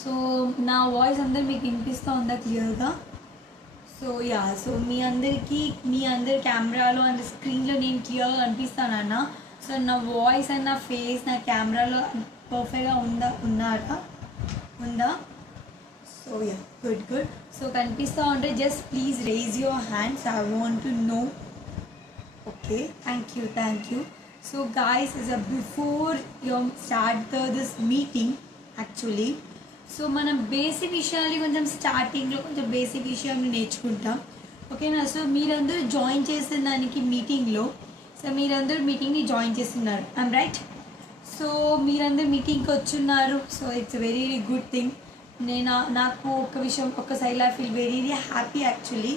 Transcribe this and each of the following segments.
So నా voice అందరు మీకు వినిపిస్తూ ఉందా క్లియర్గా? మీ అందరి కెమెరాలో అండ్ స్క్రీన్లో నేను క్లియర్గా కనిపిస్తానన్నా. సో నా వాయిస్ అండ్ నా ఫేస్ నా కెమెరాలో పర్ఫెక్ట్గా ఉందా? గుడ్. సో కనిపిస్తూ ఉంటే just please raise your hands. I want to know. Okay, thank you. So guys, before you start this meeting actually, so మనం బేసిక్ విషయాలు కొంచెం స్టార్టింగ్లో కొంచెం బేసిక్ విషయాలు నేర్చుకుంటాం, ఓకేనా? సో మీరందరూ జాయిన్ చేసిన దానికి మీటింగ్లో, సో మీరందరూ మీటింగ్ని జాయిన్ చేస్తున్నారు, ఐమ్ రైట్? సో మీరందరూ మీటింగ్కి వచ్చున్నారు. So it's very good thing. నాకు ఒక side I feel very happy actually.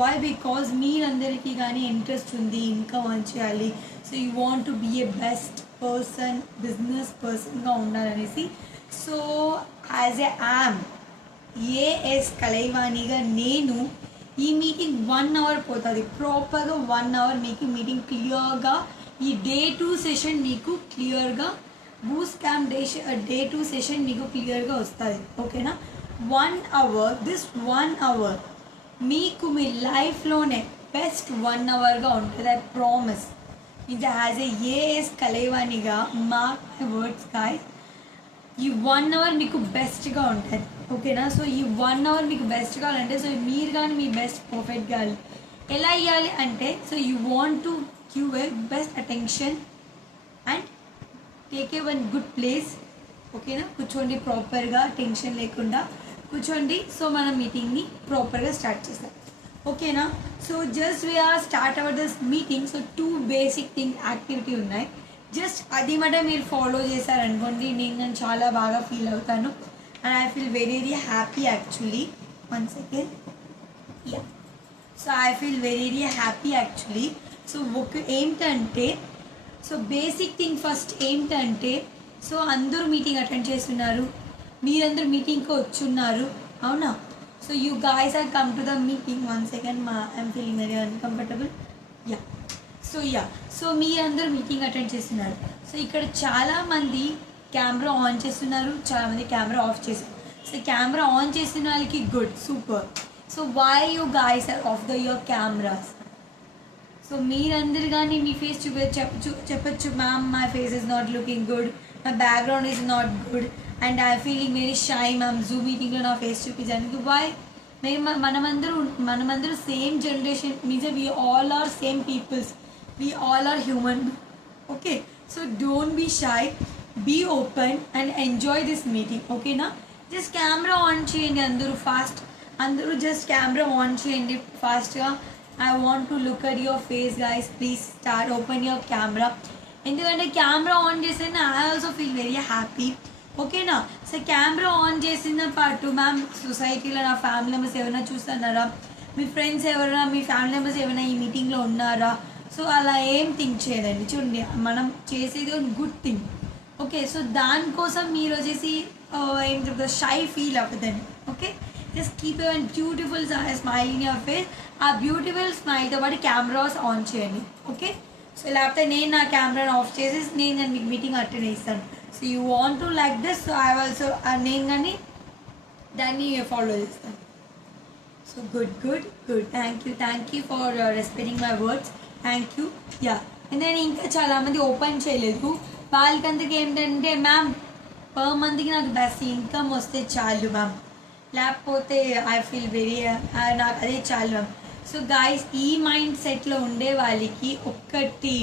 Why? Because మీరందరికీ కానీ ఇంట్రెస్ట్ ఉంది ఇన్కమ్ అర్న్ చేయాలి. So you want to be a best person, business పర్సన్గా ఉండాలనేసి. So as a am AS కలైవాణిగా నేను ఈ మీటింగ్ 1 hour పోతుంది, ప్రాపర్గా 1 hour మీకు మీటింగ్ క్లియర్గా ఈ Day 2 సెషన్ మీకు క్లియర్గా బూస్ట్ క్యాంప్ Day 2 సెషన్ మీకు క్లియర్గా వస్తుంది, ఓకేనా? 1 hour, దిస్ 1 hour మీకు మీ లైఫ్లోనే బెస్ట్ 1 hourగా ఉంటుంది, ఐ ప్రామిస్. ఇది యాజ్ ఏ ఏఎస్ కలైవాణిగా మార్క్ మై వర్డ్స్ గాయ్స్, ఈ 1 hour మీకు బెస్ట్గా ఉంటుంది, ఓకేనా? సో ఈ 1 hour మీకు బెస్ట్ కావాలంటే, సో మీరు కానీ మీ బెస్ట్ పర్ఫెక్ట్ కావాలి. ఎలా ఇవ్వాలి అంటే, so you want to give a best attention and take a one good place, ఓకేనా? కూర్చోండి ప్రాపర్గా, టెన్షన్ లేకుండా కూర్చోండి. సో మనం మీటింగ్ని ప్రాపర్గా స్టార్ట్ చేస్తాం, ఓకేనా? So just we're start our this meeting. So 2 basic thing activity ఉన్నాయి, జస్ట్ అది మాట మీరు ఫాలో చేశారనుకోండి, నేను చాలా బాగా ఫీల్ అవుతాను and I feel very happy actually. 1 second. So I feel very happy actually. So ఏంటంటే, సో బేసిక్ థింగ్ ఫస్ట్ ఏంటంటే, సో అందరూ మీటింగ్ అటెండ్ చేస్తున్నారు, మీరందరూ మీటింగ్కి వచ్చున్నారు, అవునా? So you guys are come to the meeting. 1 second, I'm feeling very uncomfortable. So మీరందరూ meeting attend చేస్తున్నారు. సో ఇక్కడ చాలామంది కెమెరా ఆన్ చేస్తున్నారు, చాలామంది కెమెరా ఆఫ్ చేస్తారు. సో కెమెరా ఆన్ చేసిన వాళ్ళకి good, super. So why you guys are off your cameras? So మీరందరు కానీ మీ ఫేస్ చెప్పచ్చు, ma'am my face is not looking good, my background is not good and I feeling very shy ma'am zoom మీటింగ్లో నా face చూపించడానికి. వై? మనమందరూ same generation, we all are same peoples, we all are human, okay? So don't be shy, be open and enjoy this meeting, ఓకేనా? Just camera on చేయండి అందరూ just camera on చేయండి ఫాస్ట్గా. I want to look at your face guys, please start open your camera. ఎందుకంటే camera on చేస్తే I also feel very happy, ఓకేనా? So camera on చేసిన పాటు మ్యామ్ సొసైటీలో నా ఫ్యామిలీ మెంబర్స్ ఎవరైనా చూస్తున్నారా, మీ ఫ్రెండ్స్ ఎవరైనా, మీ ఫ్యామిలీ మెంబర్స్ ఎవరైనా ఈ మీటింగ్లో ఉన్నారా? సో అలా ఏం థింక్ చేయదండి, చూడండి మనం చేసేది గుడ్ థింగ్, ఓకే? సో దానికోసం మీరు వచ్చేసి ఏం చెప్తారు, షై ఫీల్ అవ్వదండి, okay? Just keep a one beautiful smile in your face. ఆ బ్యూటిఫుల్ స్మైల్తో పాటు కెమెరాస్ ఆన్ చేయండి, ఓకే? సో లేకపోతే నేను నా కెమెరాని ఆఫ్ చేసేసి నేను మీకు మీటింగ్ అటెండ్ చేస్తాను. So you want to like this, so I also నేను కానీ దాన్ని ఫాలో చేస్తాను. So good. Thank you for respecting my words, thank you. And నేను ఇంకా చాలామంది ఓపెన్ చేయలేదు, వాళ్ళకందరికి ఏంటంటే మ్యామ్ పర్ మంత్కి నాకు బెస్ట్ ఇన్కమ్ వస్తే చాలు మ్యామ్, లేకపోతే ఐ ఫీల్ వెరీ నాకు అదే చాలు మ్యామ్. సో గాయస్, ఈ మైండ్ సెట్లో ఉండే వాళ్ళకి ఒక్కటి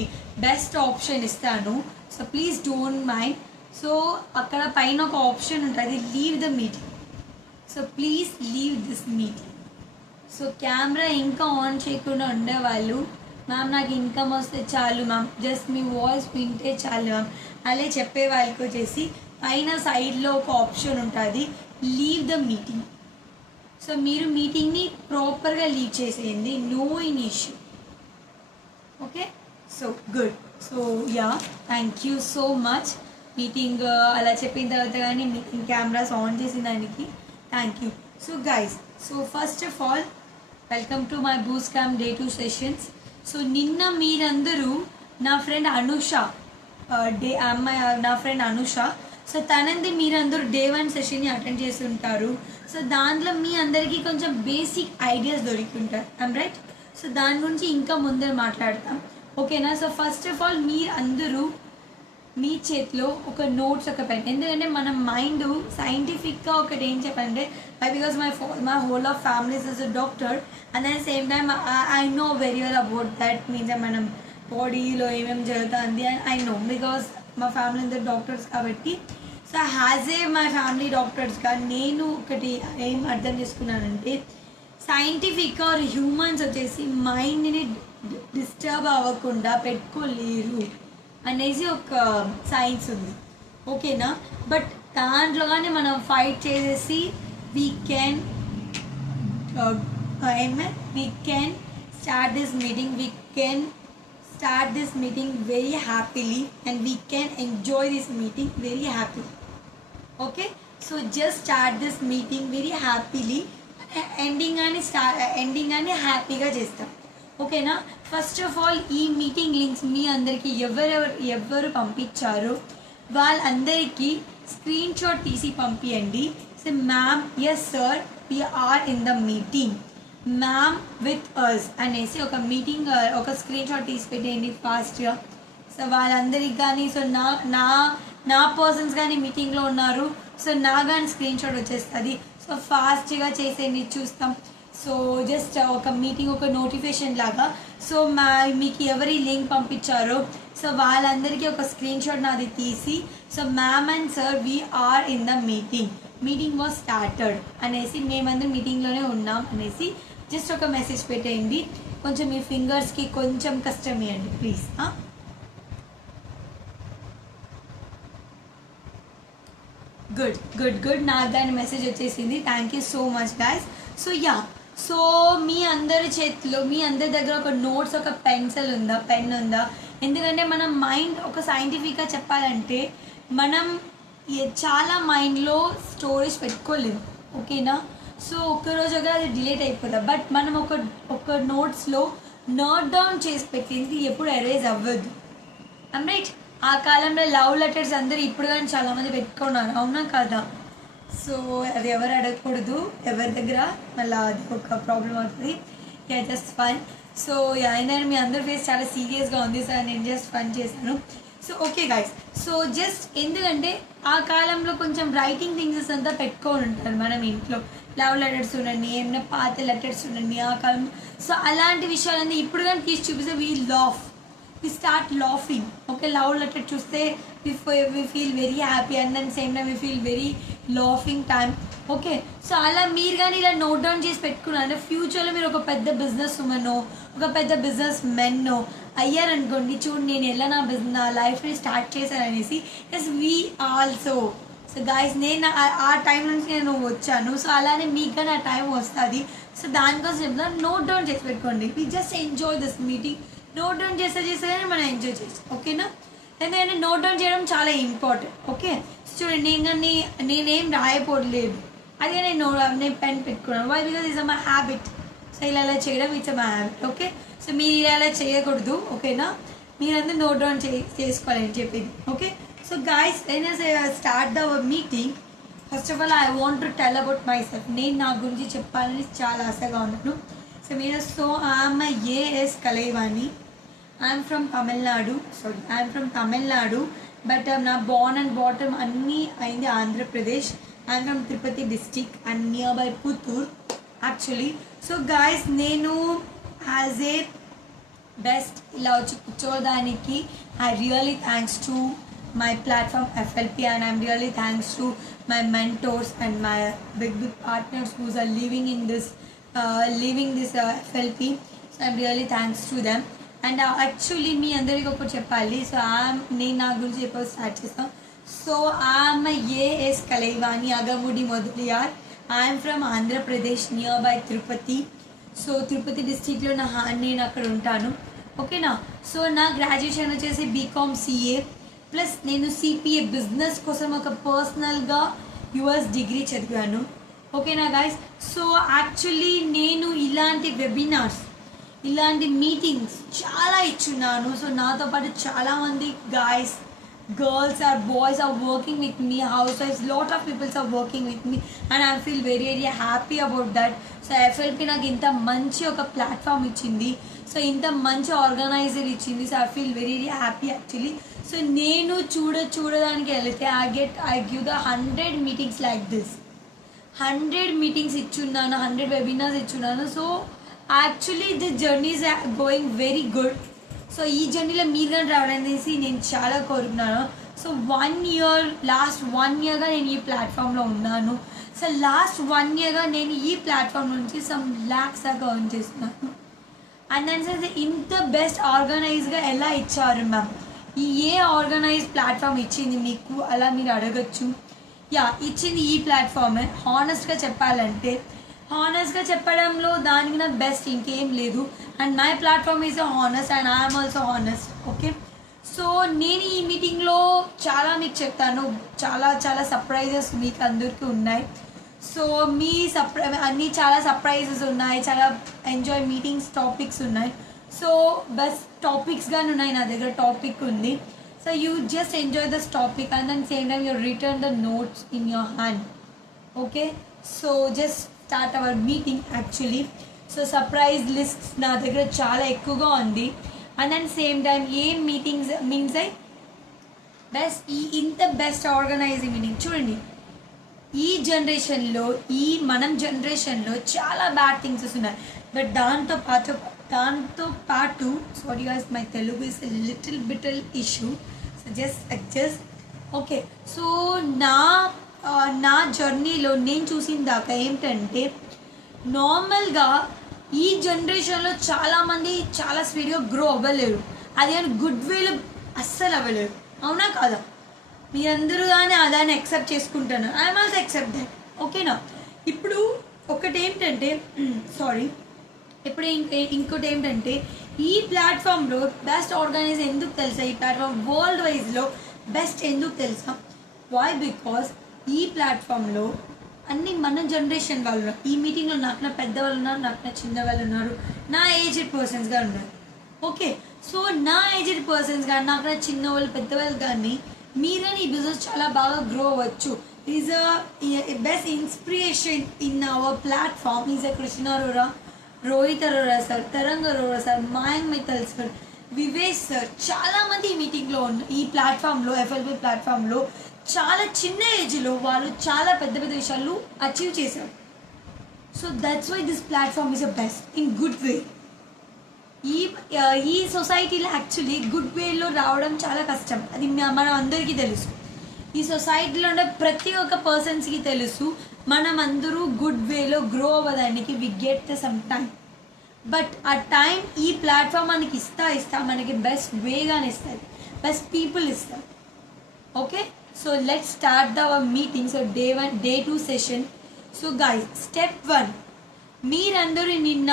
బెస్ట్ ఆప్షన్ ఇస్తాను. So please don't mind. So అక్కడ పైన ఒక ఆప్షన్ ఉంటుంది, leave the meeting. So please leave this meeting. So camera ఇంకా ఆన్ చేయకుండా ఉండేవాళ్ళు, మ్యామ్ నాకు ఇన్కమ్ వస్తే చాలు మ్యామ్, జస్ట్ మీ వాయిస్ వింటే చాలు మ్యామ్ అలా చెప్పే వాళ్ళకి వచ్చేసి పైన సైడ్లో ఒక ఆప్షన్ ఉంటుంది, లీవ్ ద మీటింగ్. సో మీరు మీటింగ్ని ప్రాపర్గా లీవ్ చేసేయండి, no in issue, okay? So good. So thank you so much. Meeting అలా చెప్పిన తర్వాత కానీ మీటింగ్ కెమెరాస్ ఆన్ చేసిన దానికి thank you. So guys, so first of all welcome to my boost camp Day 2 sessions. So నిన్న మీరందరూ నా friend Anusha so తనంది మీరందరూ డే 1 సెషన్ని అటెండ్ చేసి ఉంటారు. సో దాంట్లో మీ అందరికీ కొంచెం బేసిక్ ఐడియాస్ దొరికి ఉంటాయి. I'm right? సో దాని గురించి ఇంకా ముందే మాట్లాడతాం. ఓకేనా? సో ఫస్ట్ ఆఫ్ ఆల్ మీరు అందరూ మీ చేతిలో ఒక నోట్స్, ఒక పెన్, ఎందుకంటే మన మైండ్ సైంటిఫిక్గా ఒకటి ఏం చెప్పంటే because my whole of families is a doctor and at the same time I know very well about that means మనం బాడీలో ఏమేమి జరుగుతుంది అండ్ ఐ నో బికాస్ మా ఫ్యామిలీ అందరు డాక్టర్స్ కాబట్టి. So has a my family డాక్టర్స్గా నేను ఒకటి ఏం అర్థం చేసుకున్నానంటే సైంటిఫిక్గా హ్యూమన్స్ వచ్చేసి మైండ్ని డిస్టర్బ్ అవ్వకుండా పెట్టుకోలేరు అనేసి ఒక సైన్స్ ఉంది. ఓకేనా? బట్ దాంట్లోగానే మనం ఫైట్ చేసేసి we can start this meeting very happily and we can enjoy this meeting very happy. Okay? So just start this meeting very happily. Ending అని హ్యాపీగా చేస్తాం. ఓకేనా? ఫస్ట్ ఆఫ్ ఆల్ ఈ మీటింగ్ లింక్స్ మీ అందరికీ ఎవరు పంపించారో వాళ్ళందరికీ స్క్రీన్ షాట్ తీసి పంపించండి. So ma'am, yes sir, we're in the meeting, ma'am with us అనేసి ఒక మీటింగ్ ఒక స్క్రీన్ షాట్ తీసి పెట్టేయండి ఫాస్ట్గా. సో వాళ్ళందరికి కానీ సో నా పర్సన్స్ కానీ మీటింగ్లో ఉన్నారు, సో నా కానీ స్క్రీన్ షాట్ వచ్చేస్తుంది. సో ఫాస్ట్గా చేసేయండి, చూస్తాం. సో జస్ట్ ఒక మీటింగ్ ఒక నోటిఫికేషన్ లాగా. సో మీకు ఎవరి లింక్ పంపించారో సో వాళ్ళందరికీ ఒక స్క్రీన్ షాట్ నాది తీసి so ma'am and sir we're in the meeting was started అనేసి మేమందరం మీటింగ్లోనే ఉన్నాం అనేసి జస్ట్ ఒక మెసేజ్ పెట్టేయండి. కొంచెం మీ ఫింగర్స్కి కొంచెం కష్టం ఇవ్వండి ప్లీజ్. గుడ్ నాకు దాని మెసేజ్ వచ్చేసింది. Thank you so much guys. So yeah, so మీ అందరి చేతిలో మీ అందరి దగ్గర ఒక నోట్స్, ఒక పెన్ ఉందా? ఎందుకంటే మన మైండ్ ఒక సైంటిఫిక్గా చెప్పాలంటే మనం చాలా మైండ్లో స్టోరేజ్ పెట్టుకోలేము. ఓకేనా? సో ఒక్కరోజు అది డిలీట్ అయిపోతుంది. బట్ మనం ఒక నోట్స్లో నోట్ డౌన్ చేసి పెట్టింది ఎప్పుడు ఎరేజ్ అవ్వదు. I'm right? ఆ కాలంలో లవ్ లెటర్స్ అందరూ ఇప్పుడు కానీ చాలామంది పెట్టుకున్నారు, అవునా కాదా? సో అది ఎవరు అడగకూడదు ఎవరి దగ్గర, మళ్ళీ అది ఒక ప్రాబ్లం అవుతుంది. Just fun. సో అయినా మీ అందరి ఫేస్ చాలా సీరియస్గా ఉంది సార్, నేను జస్ట్ ఫన్ చేశాను. So okay guys, so just ఎందుకంటే ఆ కాలంలో కొంచెం రైటింగ్ థింగ్స్ అంతా పెట్టుకొని ఉంటారు మనం ఇంట్లో. లవ్ లెటర్స్ ఉండండి, ఏమైనా పాత లెటర్స్ ఉండండి ఆ కాలంలో. సో అలాంటి విషయాలన్నీ ఇప్పుడు కానీ తీసి చూపిస్తే we start laughing. Okay, love letter చూస్తే we feel very happy and then same time we feel very laughing time. Okay, so అలా మీరు కానీ ఇలా నోట్ డౌన్ చేసి పెట్టుకున్నారంటే ఫ్యూచర్లో మీరు ఒక పెద్ద బిజినెస్ ఉమెనో ఒక పెద్ద బిజినెస్ మెన్నో అయ్యారనుకోండి, చూడు నేను ఎలా నా లైఫ్ని స్టార్ట్ చేశాననేసి. Yes we also. So guys నేను ఆ టైం నుంచి నేను వచ్చాను. సో అలానే మీకు కానీ ఆ టైం వస్తుంది. సో దానికోసం చెప్తాను, నోట్ డౌన్ చేసి పెట్టుకోండి. We just enjoy this meeting. Note down చేస్తేనే మనం ఎంజాయ్ చేస్తాం. ఓకేనా? ఎందుకంటే నోట్ డౌన్ చేయడం చాలా ఇంపార్టెంట్. ఓకే, చూడండి నేనేం రాయపోలేదు, అదే నేను పెన్ పెట్టుకున్నాను. Why? Because it's my habit. So ఇలా చేయడం it's my habit. Okay, so మీరు ఇలా చేయకూడదు. ఓకేనా? మీరందరూ నోట్ డౌన్ చేసుకోవాలని చెప్పింది. Okay, so guys start the meeting. First of all I want to tell about myself. నేను నా గురించి చెప్పాలని చాలా ఆశగా ఉన్నాను. So I'm A.S. Kalaivani. I'm from Tamil Nadu. But I'm not born and brought up in Andhra Pradesh. I'm from Tirupati district and nearby Puttur actually. So guys, nenu as a best ఇలా వచ్చి కూర్చోడానికి I really thanks to my platform FLP and I'm really thanks to my mentors and my big partners who are living this FLP. So I'm really thanks to them. And actually మీ అందరికీ ఒకటి చెప్పాలి. So నేను నా గురించి చెప్పి start చేస్తాం. So I'm A.S. Kalaivani Agamudi Moduliyar. I'm from Andhra Pradesh near by Tirupati. So Tirupati డిస్ట్రిక్ట్లో నేను అక్కడ ఉంటాను. ఓకేనా? సో నా గ్రాడ్యుయేషన్ వచ్చేసి బీకామ్ CA ప్లస్ నేను CPA బిజినెస్ కోసం ఒక పర్సనల్గా US డిగ్రీ చదివాను. ఓకేనా గైస్? సో యాక్చువల్లీ నేను ఇలాంటి వెబినార్స్ ఇలాంటి మీటింగ్స్ చాలా ఇచ్చున్నాను. సో నాతో పాటు చాలామంది guys girls or boys are working with me, housewives, lot of people are working with me, and I feel very very happy about that. So FLP నాకు ఇంత మంచి ఒక ప్లాట్ఫామ్ ఇచ్చింది, సో ఇంత మంచి ఆర్గనైజర్ ఇచ్చింది. So I feel very very happy actually. So నేను చూడడానికి వెళితే I give the 100 meetings like this. 100 meetings ఇచ్చున్నాను, 100 వెబినార్స్ ఇచ్చున్నాను. So actually this journey is going very good. So ఈ జర్నీలో మీరు కానీ రావడం అనేసి నేను చాలా కోరుకున్నాను. సో లాస్ట్ 1 ఇయర్గా నేను ఈ ప్లాట్ఫామ్లో ఉన్నాను. సో లాస్ట్ 1 ఇయర్గా నేను ఈ ప్లాట్ఫామ్ నుంచి సమ్ ల్యాక్స్ దాకా ఎర్న్ చేస్తున్నాను. అండ్ దాని సార్ ఇంత బెస్ట్ ఆర్గనైజ్గా ఎలా ఇచ్చారు మ్యామ్, ఏ ఆర్గనైజ్ ప్లాట్ఫామ్ ఇచ్చింది మీకు అలా మీరు అడగచ్చు. ఇచ్చింది ఈ ప్లాట్ఫామే. హానెస్ట్గా చెప్పడంలో దానికి నా బెస్ట్ ఇంకేం లేదు. And my platform is honest and I'm also honest. Okay, so నేను ఈ మీటింగ్లో చాలా మీకు చెప్తాను, చాలా సర్ప్రైజెస్ మీకు అందరికీ ఉన్నాయి. సో మీ అన్నీ చాలా సర్ప్రైజెస్ ఉన్నాయి, చాలా ఎంజాయ్ మీటింగ్స్ టాపిక్స్ ఉన్నాయి. సో బెస్ట్ టాపిక్స్గానే ఉన్నాయి, నా దగ్గర టాపిక్ ఉంది. So you just enjoy this topic and then same time you return the notes in your hand. Okay, so just start our meeting actually. So surprise list నా దగ్గర చాలా ఎక్కువగా ఉంది. అండ్ దెన్ సేమ్ టైం ఏం meetings means ఇంత best organizing meeting చూడండి. ఈ జనరేషన్లో మనం జనరేషన్లో చాలా బ్యాడ్ థింగ్స్ ఉన్నాయి. బట్ దాంతో పాటు sorry guys, my Telugu is little issue, so just adjust. Okay, so నా జర్నీలో నేను చూసిన దాకా ఏంటంటే నార్మల్గా ఈ జనరేషన్లో చాలామంది చాలా స్పీడ్గా గ్రో అవ్వలేరు. అది కానీ గుడ్ వేలో అస్సలు అవ్వలేరు. అవునా కాదా? మీరందరూ కానీ అదాన్ని యాక్సెప్ట్ చేసుకుంటాను. I'm also accept that. ఓకేనా? ఇప్పుడు ఒకటి ఏంటంటే ఇంకోటి ఏంటంటే ఈ ప్లాట్ఫామ్లో బెస్ట్ ఆర్గనైజ్ ఎందుకు తెలుసా? ఈ ప్లాట్ఫామ్ వరల్డ్ వైజ్లో బెస్ట్ ఎందుకు తెలుసా? వై? బికాస్ ఈ ప్లాట్ఫామ్లో అన్ని మన జనరేషన్ వాళ్ళు ఉన్నారు. ఈ మీటింగ్లో నాకు నా పెద్దవాళ్ళు ఉన్నారు, నాకు నా చిన్నవాళ్ళు ఉన్నారు, నా ఏజ్డ్ పర్సన్స్గా ఉన్నారు. ఓకే, సో నా ఏజ్డ్ పర్సన్స్ కానీ నాకు నా చిన్నవాళ్ళు పెద్దవాళ్ళు కానీ మీరని ఈ బిజినెస్ చాలా బాగా గ్రో అవ్వచ్చు. Is a best inspiration in our platform is a Krishna Arora, Rohit Arora sir, Tarang Arora sir, Mayank Mittal sir, Vivesh sir, చాలామంది ఈ మీటింగ్లో ఈ ప్లాట్ఫామ్లో ఎఫ్ఎల్పి ప్లాట్ఫామ్లో చాలా చిన్న ఏజ్లో వాళ్ళు చాలా పెద్ద విషయాలు అచీవ్ చేశారు. So that's why this platform is a best in good way. ఈ సొసైటీలో యాక్చువల్లీ గుడ్ వేలో రావడం చాలా కష్టం, అది మనం అందరికీ తెలుసు. ఈ సొసైటీలో ఉండే ప్రతి ఒక్క పర్సన్స్కి తెలుసు. మనం అందరూ గుడ్ వేలో గ్రో అవ్వడానికి we get some time. But ఆ టైం ఈ ప్లాట్ఫామ్ మనకి ఇస్తా మనకి బెస్ట్ వేగానే ఇస్తుంది, బెస్ట్ పీపుల్ ఇస్తారు. Okay, so let's start our meeting. So day 2 session. So guys, step 1, మీరందరూ నిన్న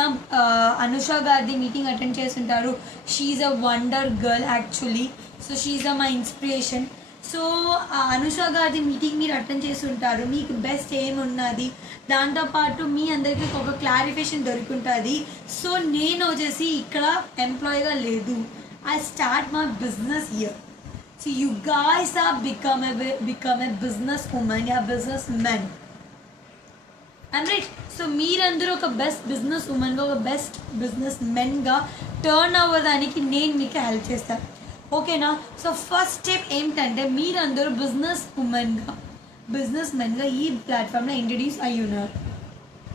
అనుష గారిది మీటింగ్ అటెండ్ చేస్తుంటారు. She's a wonder girl actually. So she's a my inspiration. So Anusha గారిది మీటింగ్ మీరు అటెండ్ చేస్తుంటారు. మీకు బెస్ట్ ఏమున్నది, దాంతోపాటు మీ అందరికీ ఒక క్లారిఫికేషన్ దొరుకుంటుంది. సో నేను వచ్చేసి ఇక్కడ ఎంప్లాయీగా లేదు, I start my business year. So you guys are become a business woman ya business men. And right, so మీరందరూ ఒక బెస్ట్ బిజినెస్ ఉమెన్గా, ఒక బెస్ట్ బిజినెస్ మెన్గా టర్న్ అవ్వడానికి నేను మీకు హెల్ప్ చేస్తాను. ఓకేనా? సో ఫస్ట్ స్టెప్ ఏంటంటే మీరందరూ బిజినెస్ మెన్గా ఈ ప్లాట్ఫామ్లో ఇంట్రడ్యూస్ అయ్యి ఉన్నారు.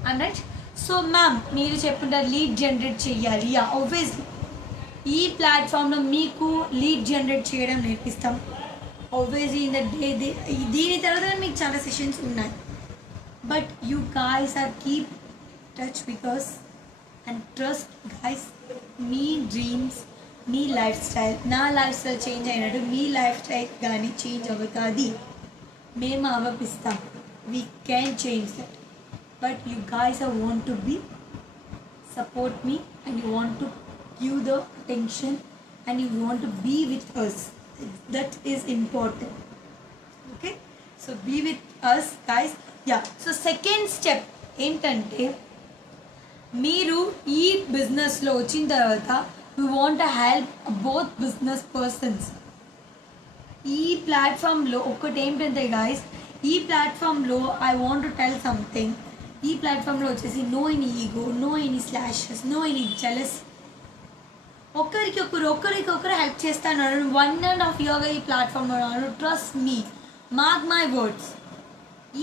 అండ్ రైట్, సో మ్యామ్ మీరు చెప్పుంటారు లీడ్ జనరేట్ చేయాలి. ఆబ్వియస్లీ ఈ ప్లాట్ఫామ్లో మీకు లీడ్ జనరేట్ చేయడం నేర్పిస్తాం. ఆబ్వియస్లీ ఇన్ ద డే దీని తర్వాత మీకు చాలా సెషన్స్ ఉన్నాయి. But you guys have keep touch with us and trust guys, me dreams, me lifestyle, na lifestyle change అయినట్టు మీ lifestyle కానీ చేంజ్ అవుతుంది. మేము అవపిస్తాం, we can change that. But you guys are want to be support me and you want to give the attention and you want to be with us. That is important. Okay, so be with us guys. So second step ఏంటంటే మీరు ఈ బిజినెస్లో వచ్చిన తర్వాత we want to help both business persons. ఈ ప్లాట్ఫామ్లో ఒకటి ఏంటంటే గాయస్, ఈ ప్లాట్ఫామ్లో I want to tell something. ఈ ప్లాట్ఫామ్లో వచ్చేసి no any ego, no any slashes, no any jealous. ఒకరికొకరు హెల్ప్ చేస్తాను. 1.5 year ఈ ప్లాట్ఫామ్లో ఉన్నాను. Trust me, mark my words.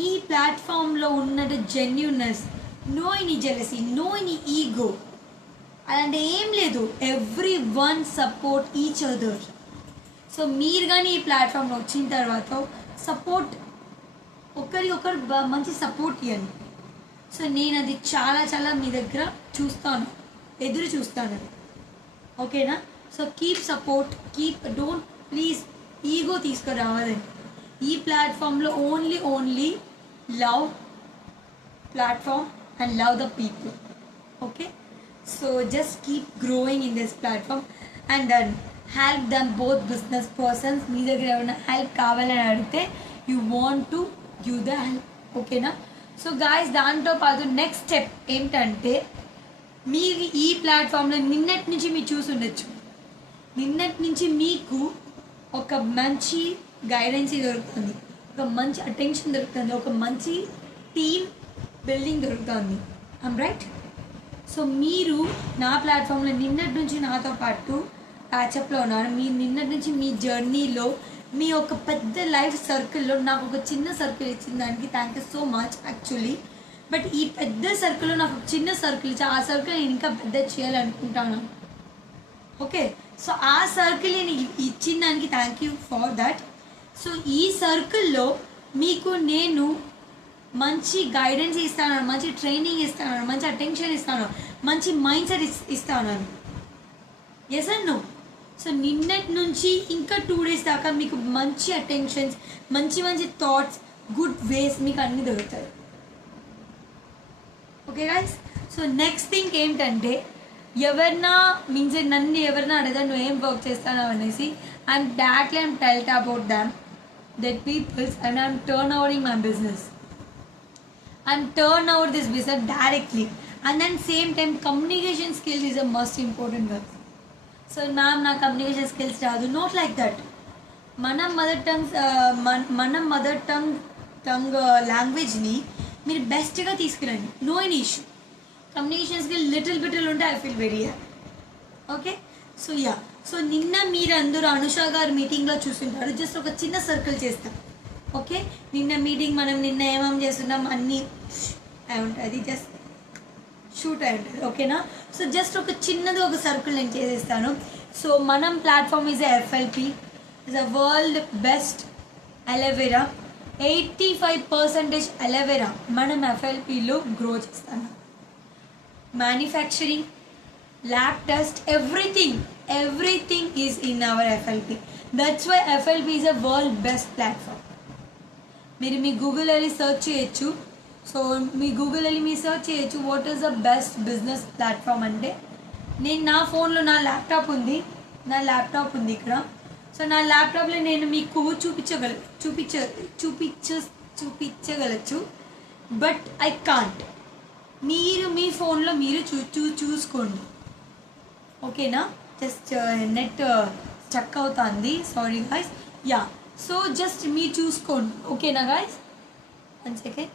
ఈ ప్లాట్ఫామ్లో ఉన్నట్టు genuineness, no any jealousy, no any ego, అలాంటి ఏం లేదు. Every one support each other. So మీరు కానీ ఈ ప్లాట్ఫామ్లో వచ్చిన తర్వాత సపోర్ట్, ఒకరికొకరు మంచి సపోర్ట్ ఇవ్వండి. సో నేను అది చాలా మీ దగ్గర చూస్తాను, ఎదురు చూస్తాను. ఓకేనా? So keep support, don't please ego తీసుకురావాలండి. ఈ ప్లాట్ఫామ్లో only love platform and love the people. Okay, so just keep growing in this platform and then help them both business persons. మీ దగ్గర ఏమైనా హెల్ప్ కావాలని అడిగితే you want to give the help. ఓకేనా? So guys, దాంతో పాటు next step ఏంటంటే, మీరు ఈ ప్లాట్ఫామ్లో నిన్నటి నుంచి మీరు చూసి ఉండొచ్చు. నిన్నటి నుంచి మీకు ఒక మంచి గైడెన్స్ దొరుకుతుంది, ఒక మంచి అటెన్షన్ దొరుకుతుంది, ఒక మంచి టీమ్ బిల్డింగ్ దొరుకుతుంది. I'm right? సో మీరు నా ప్లాట్ఫామ్లో నిన్నటి నుంచి నాతో పాటు ప్యాచప్లో ఉన్నారు. మీ నిన్నటి నుంచి మీ జర్నీలో మీ ఒక పెద్ద లైఫ్ సర్కిల్లో నాకు ఒక చిన్న సర్కిల్ ఇచ్చిన దానికి thank you so much actually. But ఈ పెద్ద సర్కిల్లో నాకు ఒక చిన్న సర్కిల్ ఇచ్చి, ఆ సర్కిల్ నేను ఇంకా పెద్ద చేయాలనుకుంటాను. ఓకే, సో ఆ సర్కిల్ నేను ఇచ్చిన దానికి thank you for that. So ఈ సర్కిల్లో మీకు నేను మంచి గైడెన్స్ ఇస్తాను, మంచి ట్రైనింగ్ ఇస్తాను, మంచి అటెన్షన్ ఇస్తాను, మంచి మైండ్ సెట్ ఇస్తాను. Yes and no? సో నిన్నటి నుంచి ఇంకా 2 days దాకా మీకు మంచి అటెన్షన్స్, మంచి థాట్స్, గుడ్ వేస్ మీకు అన్నీ దొరుకుతాయి. Okay guys, so next thing ఏంటంటే, నన్ను ఎవరన్నా అడగదా నువ్వు ఏం వర్క్ చేస్తాను అనేసి, and directly I'm telled about them that peoples and I'm turn overing my business. I'm turn over this business directly, and then same time communication skills is a most important one. So ma'am, na communication skills raadu, not like that. Mana mother tongue language ni meer best ga తీసుకురండి, no any issue. Communication skill little bit unte I feel very happy. Okay, so yeah, so నిన్న మీరందరూ అనుష గారు మీటింగ్లో చూస్తుంటారు. Just ఒక చిన్న circle చేస్తాం. Okay, నిన్న మీటింగ్ మనం నిన్న ఏమేం చేస్తున్నాం అన్నీ అయి ఉంటుంది, జస్ట్ షూట్ అయి ఉంటుంది. ఓకేనా? సో జస్ట్ ఒక చిన్నది ఒక సర్కిల్ నేను చేసేస్తాను. సో మనం platform is FLP, is a world best aloe vera. 85% aloe vera మనం ఎఫ్ఎల్పిలో గ్రో చేస్తాను. Manufacturing, lab test, everything is in our FLP. That's why FLP is a world best platform. మీరు మీ గూగుల్ వెళ్ళి సెర్చ్ చేయొచ్చు. సో మీ గూగుల్ వెళ్ళి మీరు సెర్చ్ చేయొచ్చు what is the best business platform అంటే. నేను నా ఫోన్లో నా ల్యాప్టాప్ ఉంది ఇక్కడ. సో నా ల్యాప్టాప్లో నేను మీకు చూపించగలచ్చు, బట్ ఐ కాంట్. మీరు మీ ఫోన్లో మీరు చూసుకోండి. ఓకేనా? జస్ట్ నెట్ స్టక్ అవుతుంది, sorry guys. Ya, so just మీరు చూసుకోండి. ఓకేనా guys? 1 second.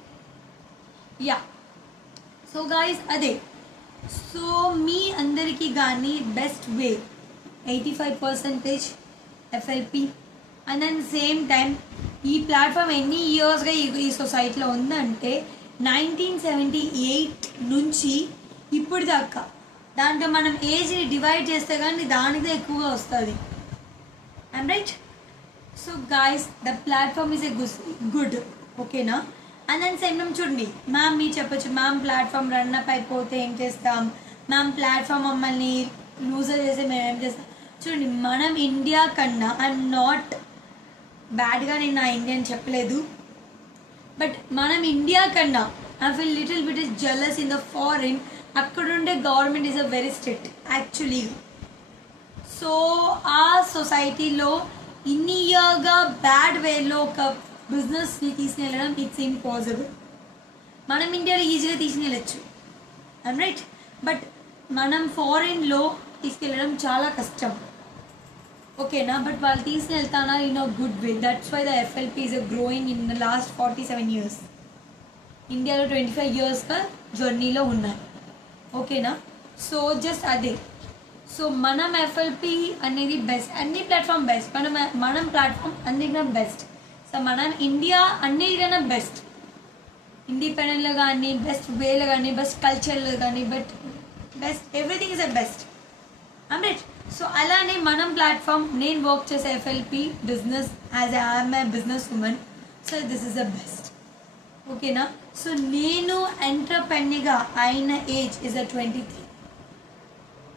Ya, so guys అదే. సో మీ అందరికీ కానీ best way 85% FLP, and then same time ఈ ప్లాట్ఫామ్ ఎన్ని ఇయర్స్గా ఈ సొసైటీలో ఉందంటే 1978 నుంచి ఇప్పుడు దాకా. దాంట్లో మనం ఏజ్ని డివైడ్ చేస్తే కానీ దానిదే ఎక్కువగా వస్తుంది. I'm right? So guys, the platform is a good. ఓకేనా? అండ్ దెన్ సేమ్ టైం చూడండి, మ్యామ్ మీరు చెప్పచ్చు, మ్యామ్ ప్లాట్ఫామ్ రన్ అప్ అయిపోతే ఏం చేస్తాం, మ్యామ్ ప్లాట్ఫామ్ మమ్మల్ని లూజర్ చేస్తే మేము ఏం చేస్తాం. చూడండి, మనం ఇండియా కన్నా, ఐఎమ్ నాట్ బ్యాడ్గా నేను నా ఇండియన్ చెప్పలేదు, బట్ మనం ఇండియా కన్నా I feel little bit is jealous in the foreign. అక్కడ ఉండే government is a very strict actually. So ఆ సొసైటీలో ఇన్ని ఇయర్గా బ్యాడ్ వేలో ఒక బిజినెస్ని తీసుకెళ్ళడం ఇట్స్ ఇంపాసిబుల్. మనం ఇండియాలో ఈజీగా తీసుకెళ్ళచ్చు, ఐమ్ రైట్, బట్ మనం ఫారిన్లో తీసుకెళ్ళడం చాలా కష్టం. ఓకేనా. బట్ వాళ్ళు తీసుకుని వెళ్తానా in a good way. That's why the FLP is growing in the last 47 years. ఇండియాలో 25 yearsగా జర్నీలో ఉన్నాయి. ఓకేనా. సో జస్ట్ అదే. సో మనం ఎఫ్ఎల్పి అనేది బెస్ట్, అన్ని ప్లాట్ఫామ్ బెస్ట్, మనం ప్లాట్ఫామ్ అన్నిటికన్నా బెస్ట్. సో మనం ఇండియా అన్నిటికన్నా బెస్ట్, ఇండిపెండెంట్లో కానీ, బెస్ట్ వేలో కానీ, బెస్ట్ కల్చర్లో కానీ, but best everything is a best. Right. So అలానే మనం ప్లాట్ఫామ్, నేను వర్క్ చేసే FLP business as I'm a business women. So this is the best. ఓకేనా. సో నేను ఎంటర్‌ప్రెన్యూర్‌గా అయిన age is a 23.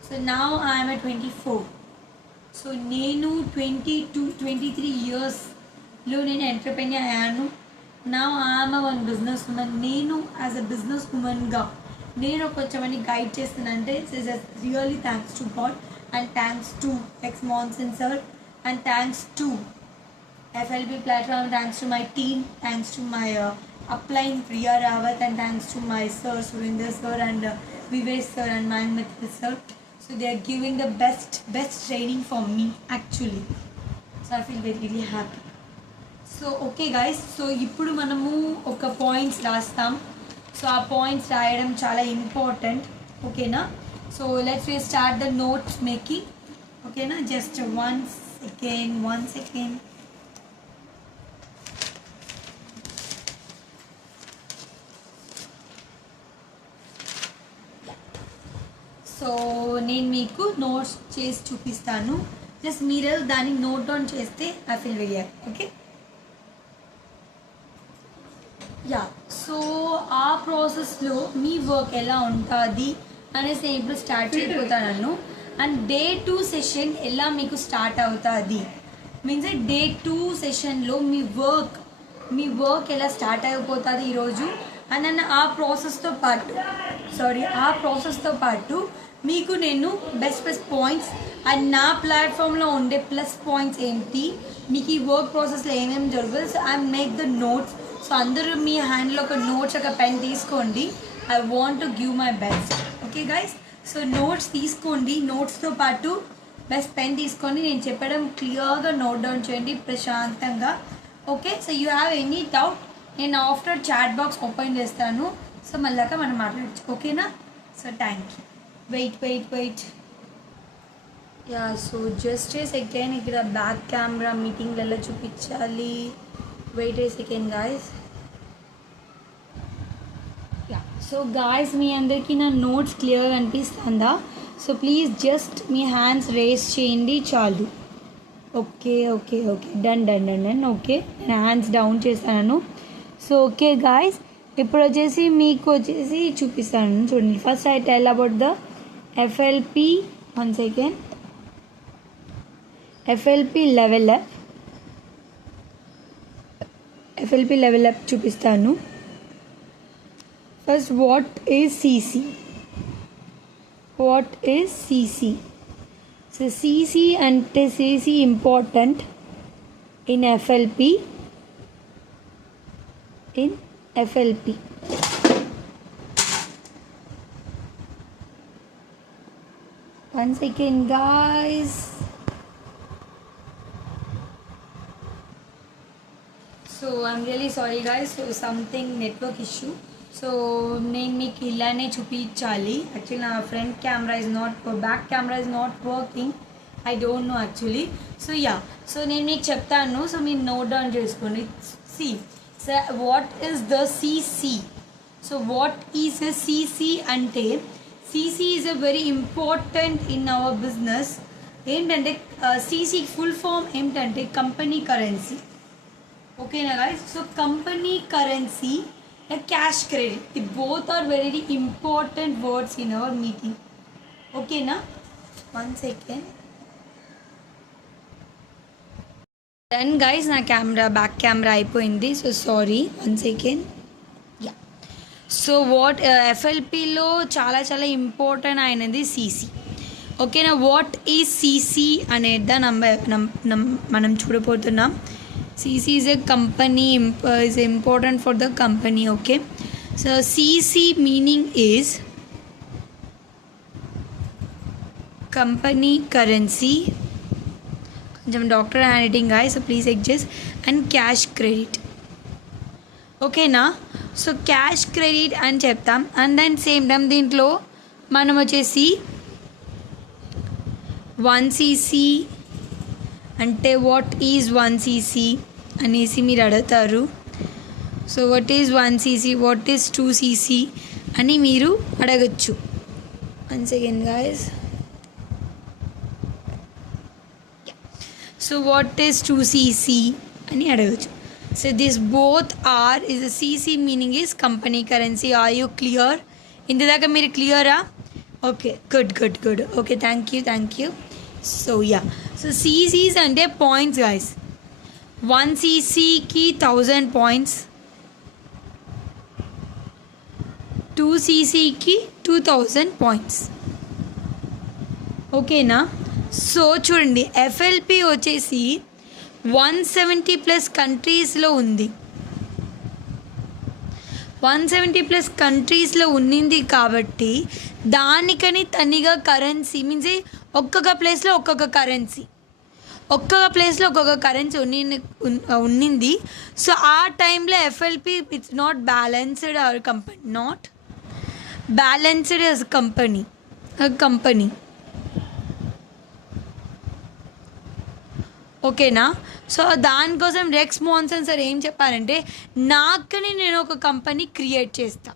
So now I'm a 24. So నేను 23 ఇయర్స్లో నేను ఎంటర్‌ప్రెన్యూర్ అయ్యాను. Now I'm one business women. నేను యాజ్ అ బిజినెస్ ఉమెన్గా నేను కొంచెమని గైడ్ చేస్తున్నానంటే it's really thanks to God and thanks to X Manson sir and thanks to FLP platform, thanks to my team, thanks to my upline Priya Rawat, and thanks to my sir Surinder sir and Vivesh sir and Mayank Mithil sir. So they are giving the best training for me actually. So I feel very really happy. So okay guys, so ఇప్పుడు మనము ఒక points రాస్తాం. So ఆ points రాయడం చాలా important. ఓకేనా. So let's we start the notes making. ఓకేనా. Just one second. So నేను మీకు నోట్స్ చేసి చూపిస్తాను. జస్ట్ మీరు దాన్ని నోట్ డౌన్ చేస్తే I feel very happy. Okay. Yeah. So ఆ ప్రాసెస్లో మీ వర్క్ ఎలా ఉంటుంది అనేసి నేను ఇప్పుడు స్టార్ట్ చేయబోతాను. అండ్ డే 2 సెషన్ ఎలా మీకు స్టార్ట్ అవుతుంది మీన్స్ డే 2 సెషన్లో మీ వర్క్ ఎలా స్టార్ట్ అయిపోతుంది ఈరోజు. అండ్ నన్ను ఆ ప్రాసెస్తో పాటు మీకు నేను బెస్ట్ పాయింట్స్ అండ్ నా ప్లాట్ఫామ్లో ఉండే ప్లస్ పాయింట్స్ ఏంటి, మీకు ఈ వర్క్ ప్రాసెస్లో ఏమేమి జరుగుతుంది. So I make the notes. So అందరూ మీ హ్యాండ్లో ఒక నోట్స్, ఒక పెన్ తీసుకోండి. I want to give my best. Okay guys. So notes తీసుకోండి. నోట్స్తో పాటు బెస్ట్ పెన్ తీసుకోండి. నేను చెప్పడం క్లియర్గా నోట్ డౌన్ చేయండి ప్రశాంతంగా. Okay. So you have any doubt నేను ఆఫ్టర్ చాట్ బాక్స్ ఓపెన్ చేస్తాను. సో మళ్ళాక మనం మాట్లాడచ్చు. ఓకేనా. So thank you. Wait. Yeah. So just a second. ఇక్కడ బ్యాక్ కెమెరా మీటింగ్లలో చూపించాలి. Wait a second guys. Yeah. So guys మీ అందరికీ నా నోట్స్ క్లియర్గా అనిపిస్తుందా? సో ప్లీజ్ జస్ట్ మీ హ్యాండ్స్ రేస్ చేయండి చాలు. ఓకే. డన్. ఓకే. నేను హ్యాండ్స్ డౌన్ చేస్తాను. సో ఓకే గాయస్, ఇప్పుడు వచ్చేసి మీకు వచ్చేసి చూపిస్తాను చూడండి. First I tell about the FLP. 1 second. FLP level up చూపిస్తాను. First what is CC? So CC అంటే CC important in FLP. One second guys. So I'm really sorry guys. So something network issue. So నేను మీకు ఇలానే చూపించాలి. Actually నా front camera is not, back camera is not working. I don't know actually. So yeah. So నేను మీకు చెప్తాను. So మీరు note down చేసుకోండి. So what is the CC? So what is the CC అంటే CC is a very important in our business. ఏంటంటే CC full form ఏంటంటే company currency. ఓకేనా guys. So company currency, cash credit, the both are very important words in our meeting. ఓకేనా. 1 second. Done guys. నా back camera అయిపోయింది. So sorry. 1 second. So FLPలో చాలా important అయినది CC. ఓకేనా. What is CC అనేది మనం చూడబోతున్నాం. CC is a company, is important for the company. Okay. So CC meaning is company currency. కొంచెం doctor handwriting guys, so please adjust. And cash credit, ఓకేనా. So cash credit అని చెప్తాం. And then same time దీంట్లో మనం వచ్చేసి 1cc అంటే what is 1cc అనేసి మీరు అడుగుతారు. So what is 1cc, what is 2cc అని మీరు అడగచ్చు. One second guys. So what is 2cc అని అడగచ్చు. So this both are is the cc meaning is company currency. Are you clear? ఇంతదాకా మీరు క్లియరా? Okay, good good good. Okay, thank you. So yeah, so ccs అంటే points guys. 1ccకి 1000 points, 2ccకి 2000 points, ఓకేనా. సో చూడండి, FLP వచ్చేసి 170+ కంట్రీస్లో ఉంది. 170+ కంట్రీస్లో ఉన్నింది కాబట్టి దానికని తనిగా కరెన్సీ మీన్స్ ఒక్కొక్క ప్లేస్లో ఒక్కొక్క కరెన్సీ ఉన్నింది. సో ఆ టైంలో FLP it's not balanced our company, not balanced as company, ఓకేనా. సో దానికోసం రెక్స్ మోన్సన్ సార్ ఏం చెప్పారంటే, నాకని నేను ఒక కంపెనీ క్రియేట్ చేస్తా.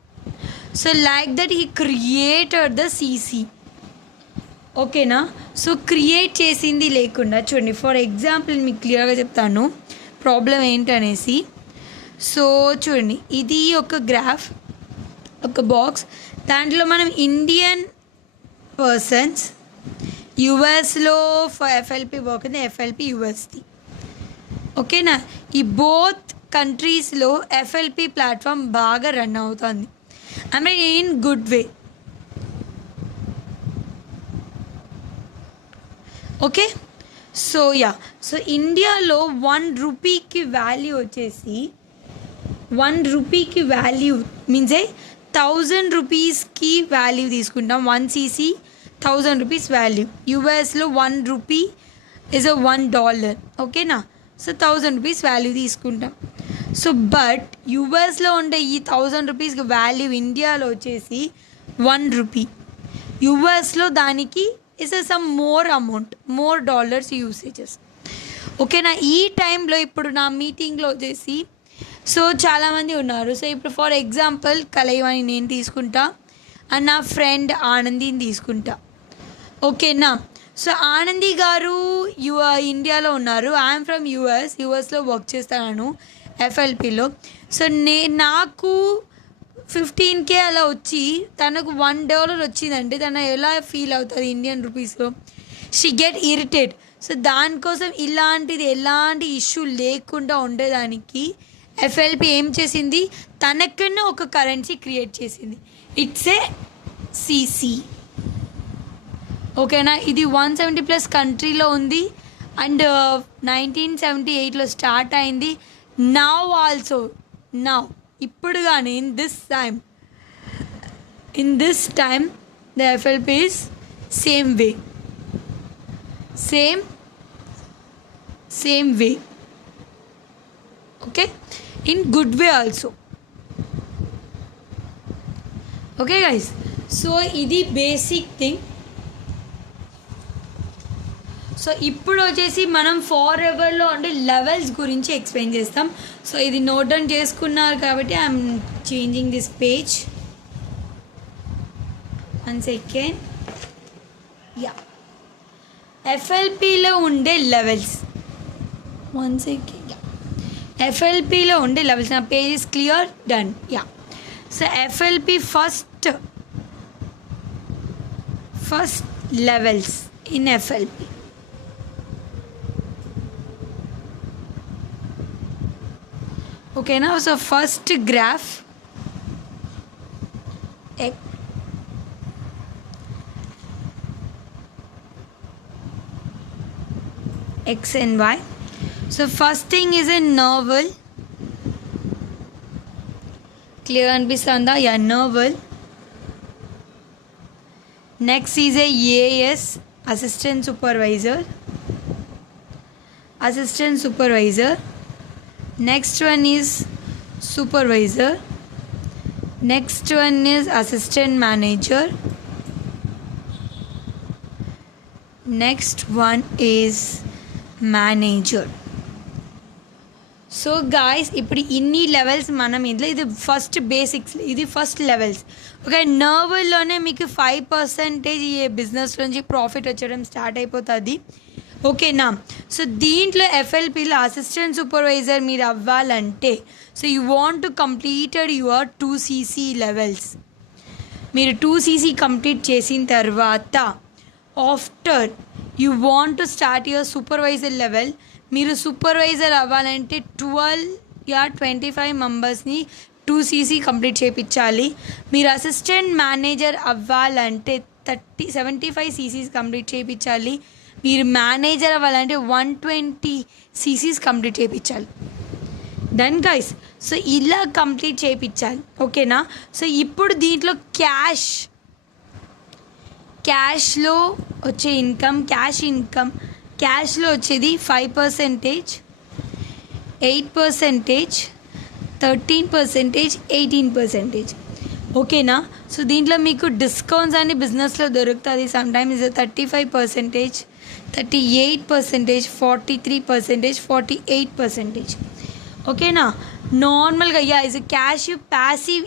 So like that he created the CC, ఓకేనా. సో క్రియేట్ చేసింది లేకుండా చూడండి, ఫర్ ఎగ్జాంపుల్ మీకు క్లియర్గా చెప్తాను ప్రాబ్లం ఏంటనేసి. సో చూడండి, ఇది ఒక గ్రాఫ్, ఒక బాక్స్. దాంట్లో మనం ఇండియన్ పర్సన్స్ యుఎస్లో FLP వర్క్ ఉంది, FLP యుఎస్ది, ఓకేనా. ఈ బోత్ కంట్రీస్లో FLP ప్లాట్ఫామ్ బాగా రన్ అవుతుంది, I mean in good way, okay. So yeah, so ఇండియాలో 1 రూపీకి వాల్యూ వచ్చేసి 1 రూపీకి వాల్యూ మీన్స్ 1000 రూపీస్కి వాల్యూ తీసుకుంటాం. 1cc 1000 rupees value. యుఎస్లో 1 రూపీ ఇస్ $1, ఓకేనా. సో 1000 రూపీస్ వాల్యూ తీసుకుంటాం. సో బట్ యుఎస్లో ఉండే ఈ 1000 రూపీస్కి వాల్యూ ఇండియాలో వచ్చేసి 1 రూపీ. యుఎస్లో దానికి is some more amount, more dollars usages, ఓకేనా. ఈ టైంలో ఇప్పుడు నా మీటింగ్లో వచ్చేసి సో చాలామంది ఉన్నారు. సో ఇప్పుడు ఫర్ ఎగ్జాంపుల్ కలైవాణి నేను తీసుకుంటా అండ్ నా ఫ్రెండ్ ఆనందిని తీసుకుంటా, ఓకేనా. సో ఆనంది గారు ఇండియాలో ఉన్నారు, ఐఎమ్ ఫ్రమ్ యుఎస్లో వర్క్ చేస్తాను FLPలో. సో నాకు 15K అలా వచ్చి తనకు $1 వచ్చిందంటే తను ఎలా ఫీల్ అవుతుంది ఇండియన్ రూపీస్లో? She get irritate. సో దానికోసం ఇలాంటిది ఎలాంటి ఇష్యూ లేకుండా ఉండేదానికి FLP ఏం చేసింది, తనకన్నా ఒక కరెన్సీ క్రియేట్ చేసింది. ఇట్స్ ఏ CC, ఓకేనా. ఇది 170+ కంట్రీలో ఉంది అండ్ 1978లో స్టార్ట్ అయింది. నౌ ఇప్పుడు కానీ in this time the FLP is same way, okay, in good way also, okay guys. So ఇది బేసిక్ థింగ్. సో ఇప్పుడు వచ్చేసి మనం ఫార్ ఎవర్లో అంటే లెవెల్స్ గురించి ఎక్స్ప్లెయిన్ చేస్తాం. సో ఇది నోట్ డౌన్ చేసుకున్నారు కాబట్టి ఐఎమ్ చేంజింగ్ దిస్ పేజ్. 1 సెకండ్. యా, FLPలో ఉండే లెవెల్స్. 1 సెకండ్. FLPలో ఉండే లెవెల్స్. నా page is clear, done. Yeah, so FLP first levels in FLP. ఓకేనా. So first graph X and Y. So first thing is a novel. Clear అనిపిస్తుందా? Yeah, novel. Next is a AS, assistant supervisor. assistant supervisor. Next one is supervisor. Next one is assistant manager. Next one is manager. So guys ఇప్పుడు ఇన్ని levels మనం ఇందులో ఇది first basics, ఇది first levels. Okay, నర్వ్లోనే మీకు 5% ఈ business నుంచి profit వచ్చడం start అయిపోతుంది. ఓకేనా? సో దీంట్లో ఎఫ్ఎల్పిలో అసిస్టెంట్ సూపర్వైజర్ మీరు అవ్వాలంటే so you want to completed your 2cc levels. మీరు 2cc కంప్లీట్ చేసిన తర్వాత after you want to start your supervisor level. మీరు సూపర్వైజర్ అవ్వాలంటే 25 మెంబర్స్ని 2cc కంప్లీట్ చేయించాలి. మీరు అసిస్టెంట్ మేనేజర్ అవ్వాలంటే 75 cc's కంప్లీట్ చేయించాలి. మీరు మేనేజర్ అవ్వాలంటే 120 cc's కంప్లీట్ చేయించాలి. Done guys. సో ఇలా కంప్లీట్ చేయించాలి. ఓకేనా? సో ఇప్పుడు దీంట్లో క్యాష్లో వచ్చే ఇన్కమ్, క్యాష్లో వచ్చేది 5%, 8%, 13%, 18%. ఓకేనా? సో దీంట్లో మీకు డిస్కౌంట్స్ అన్ని బిజినెస్లో దొరుకుతుంది. సమ్టైమ్స్ 35%, 38%, 43%, 48%. ఓకేనా? నార్మల్గా ఇస్ క్యాష్ ప్యాసివ్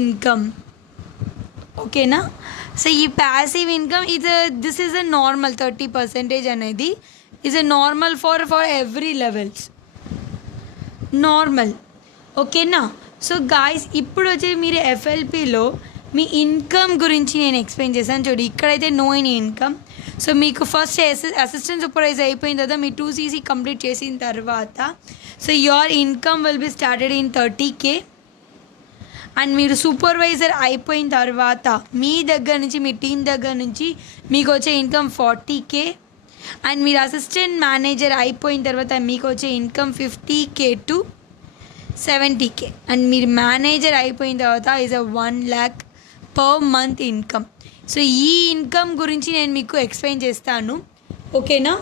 ఇన్కమ్. ఓకేనా? సో ఈ passive income this is a normal 30% అనేది is a normal for every levels, normal. ఓకేనా? సో గాయస్ ఇప్పుడు వచ్చి మీరు ఎఫ్ఎల్పిలో మీ ఇన్కమ్ గురించి నేను ఎక్స్ప్లెయిన్ చేశాను. చూడండి, ఇక్కడైతే నో ఎనీ ఇన్కమ్. సో మీకు ఫస్ట్ అసిస్టెంట్ సూపర్వైజర్ అయిపోయిన తర్వాత మీ 2cc కంప్లీట్ చేసిన తర్వాత so your income will be started in 30K. And మీరు సూపర్వైజర్ అయిపోయిన తర్వాత మీ దగ్గర నుంచి, మీ టీం దగ్గర నుంచి మీకు వచ్చే ఇన్కమ్ 40K. అండ్ మీరు అసిస్టెంట్ మేనేజర్ అయిపోయిన తర్వాత మీకు వచ్చే income 50K to 70K. And మీరు మేనేజర్ అయిపోయిన తర్వాత is 1 lakh per month income. So ఈ ఇన్కమ్ గురించి నేను మీకు ఎక్స్ప్లెయిన్ చేస్తాను. ఓకేనా?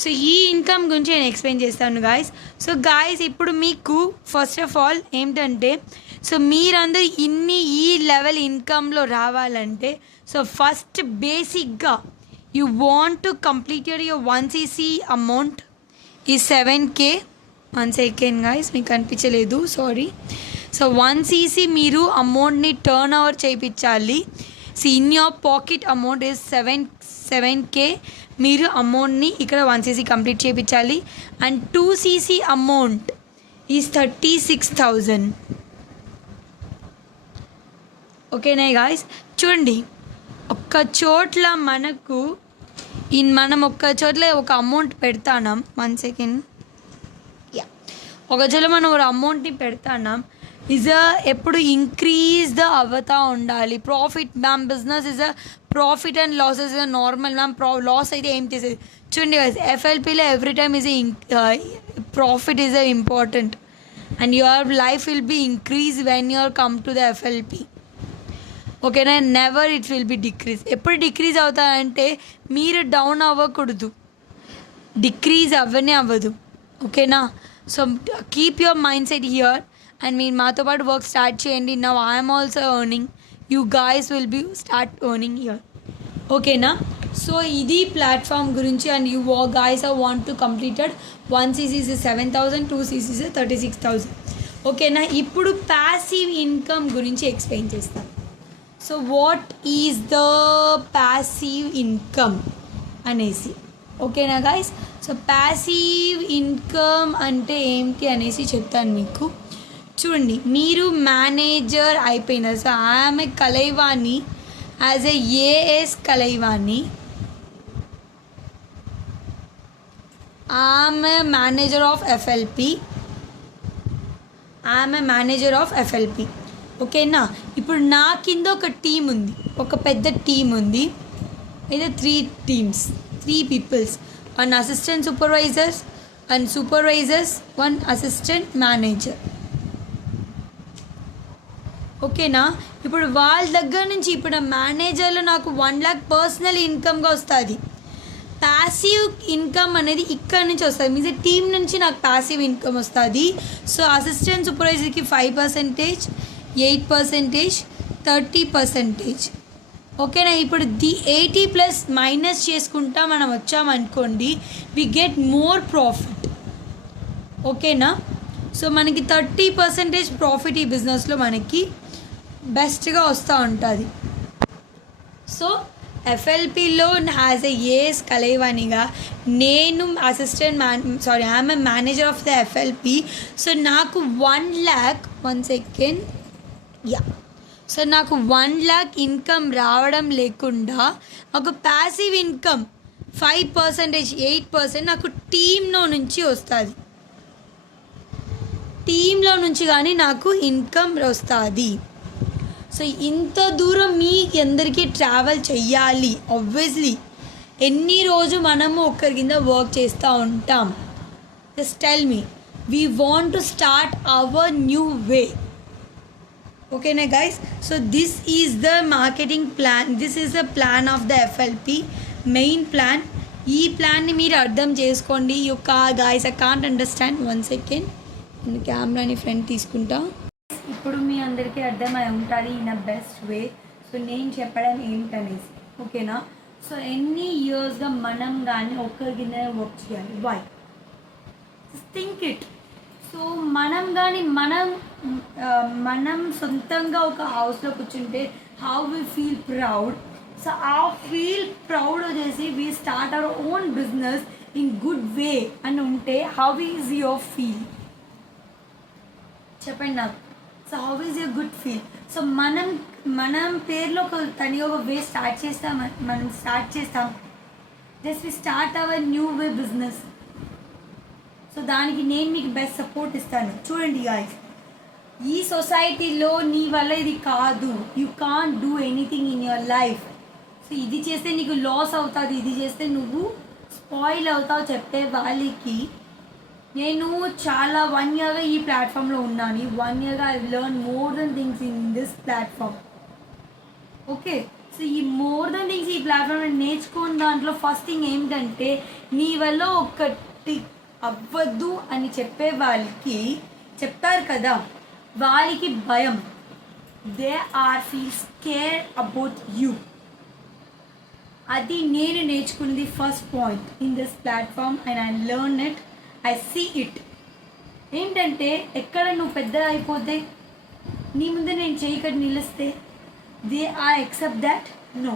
సో ఈ ఇన్కమ్ గురించి నేను ఎక్స్ప్లెయిన్ చేస్తాను గాయస్. సో గాయస్ ఇప్పుడు మీకు ఫస్ట్ ఆఫ్ ఆల్ ఏంటంటే సో మీరందరూ ఈ లెవెల్ ఇన్కమ్లో రావాలంటే సో ఫస్ట్ బేసిక్గా you want to completed your 1cc amount ఈ 7K. 1 సెకండ్ గాయస్, మీకు కనిపించలేదు, సారీ. సో 1cc మీరు అమౌంట్ని టర్న్ ఓవర్ చేయించాలి. So in your pocket amount is 7K. మీరు అమౌంట్ని ఇక్కడ 1cc కంప్లీట్ చేయించాలి. And 2cc amount is 36,000. ఓకేనా గాయస్? చూడండి, ఒక్క చోట్ల మనం ఒక్క చోట్ల ఒక అమౌంట్ పెడతాం. 1 సెకండ్. ఒక చోట్ల మనం ఒక అమౌంట్ని పెడతాం. ఎప్పుడు ఇంక్రీజ్ అవుతూ ఉండాలి. Profit ma'am, business is a profit and losses is a normal ma'am. Loss అయితే ఏం చేసేది చూడండి ఎఫ్ఎల్పిలో every time is profit is a important and your life will be increase when you are come to the FLP. ఓకేనా? Never it will be decrease. ఎప్పుడు decrease అవుతాయంటే మీరు down అవ్వకూడదు, డిక్రీజ్ అవ్వదు. ఓకేనా? So keep your mind set here and మీరు మాతో పాటు వర్క్ స్టార్ట్ చేయండి. Now I'm also earning, you guys will be start earning here. ఓకేనా? సో ఇది ప్లాట్ఫామ్ గురించి. And you guys are want to completed 1cc 7,000, 2cc 36,000. ఓకేనా? ఇప్పుడు passive income గురించి ఎక్స్ప్లెయిన్ చేస్తాను. So what is the passive income అనేసి. ఓకేనా guys? So passive income అంటే ఏంటి అనేసి చెప్తాను మీకు. చూడండి, మీరు మేనేజర్ అయిపోయినారు. సో ఆమె Kalaivani as a as Kalaivani, ఆమె మేనేజర్ ఆఫ్ ఎఫ్ఎల్పి. ఓకేనా? ఇప్పుడు నా కింద ఒక టీం ఉంది, ఒక పెద్ద టీం ఉంది. అయితే 3 teams, 3 peoples, 1 assistant supervisors, 1 supervisors, 1 assistant manager. ఓకేనా. ఇప్పుడు వాళ్ళ దగ్గర నుంచి ఇప్పుడు మేనేజర్లో నాకు 1 lakh పర్సనల్ ఇన్కమ్గా వస్తుంది. ప్యాసివ్ ఇన్కమ్ అనేది ఇక్కడ నుంచి వస్తుంది, మీన్స్ టీం నుంచి నాకు ప్యాసివ్ ఇన్కమ్ వస్తుంది. సో అసిస్టెంట్ సూపర్వైజర్కి 5%, 8%, 30%. ఓకేనా. ఇప్పుడు 80+ మైనస్ చేసుకుంటా మనం వచ్చామనుకోండి, వి గెట్ మోర్ ప్రాఫిట్. ఓకేనా. సో మనకి 30% ప్రాఫిట్ ఈ బిజినెస్లో మనకి బెస్ట్గా వస్తూ ఉంటుంది. సో ఎఫ్ఎల్పిలో యాజ్ ఎ ఏఎస్ కలైవాణిగా నేను I'm a manager of the FLP. So నాకు 1 lakh సో నాకు 1 lakh ఇన్కమ్ రావడం లేకుండా ఒక ప్యాసివ్ ఇన్కమ్ 5%, 8% నాకు టీంలో నుంచి వస్తుంది. టీంలో నుంచి కానీ నాకు ఇన్కమ్ వస్తుంది. సో ఇంత దూరం మీ అందరికీ ట్రావెల్ చెయ్యాలి. ఆబ్వియస్లీ ఎన్ని రోజు మనము ఒకరి కింద వర్క్ చేస్తూ ఉంటాం. Just tell me, we want to start our new way. ఓకేనా guys. So this is the marketing plan, this is the plan of the FLP main plan. ఈ ప్లాన్ని మీరు అర్థం చేసుకోండి. Guys I can't understand. 1 second నేను కెమెరాని front తీసుకుంటా. ఇప్పుడు మీ అందరికీ అర్థమై ఉంటుంది in a best way. So నేను చెప్పడం ఏంటనేసి. ఓకేనా. సో ఎన్ని ఇయర్స్గా మనం కానీ ఒక్కరి కింద వర్క్ చేయాలి. Why think it. సో మనం కానీ మనం సొంతంగా ఒక హౌస్లో కూర్చుంటే how we feel proud. So ఆ ఫీల్ ప్రౌడ్ వచ్చేసి we start our own business in good way అని ఉంటే హౌ ఈజ్ యువర్ ఫీల్ చెప్పండి నాకు. So how is your good feel. So మనం పేరులో ఒక వే మనం స్టార్ట్ చేస్తాం. Just we start our new way business. So దానికి నేను మీకు బెస్ట్ సపోర్ట్ ఇస్తాను. చూడండి గాయ్స్, ఈ సొసైటీలో నీ వల్ల ఇది కాదు, you can't do anything in your life. So ఇది చేస్తే నీకు లాస్ అవుతుంది, ఇది చేస్తే నువ్వు స్పాయిల్ అవుతావు చెప్పే వాళ్ళకి నేను చాలా 1 yearగా ఈ ప్లాట్ఫామ్లో ఉన్నాను. 1 yearగా I learn more than things in this platform. Okay. So ఈ మోర్ దెన్ థింగ్స్ ఈ ప్లాట్ఫామ్ నేర్చుకున్న దాంట్లో ఫస్ట్ థింగ్ ఏమిటంటే నీ వల్ల ఒకటి అవ్వద్దు అని చెప్పే వాళ్ళకి చెప్తారు కదా, వాళ్ళకి భయం. They are feel scare about you. అది నేను నేర్చుకున్నది first point in this platform and I learn it, I see it. ఏంటంటే ఎక్కడ నువ్వు పెద్ద అయిపోతే నీ ముందు నేను చేయకటి నిలిస్తే they are except that no.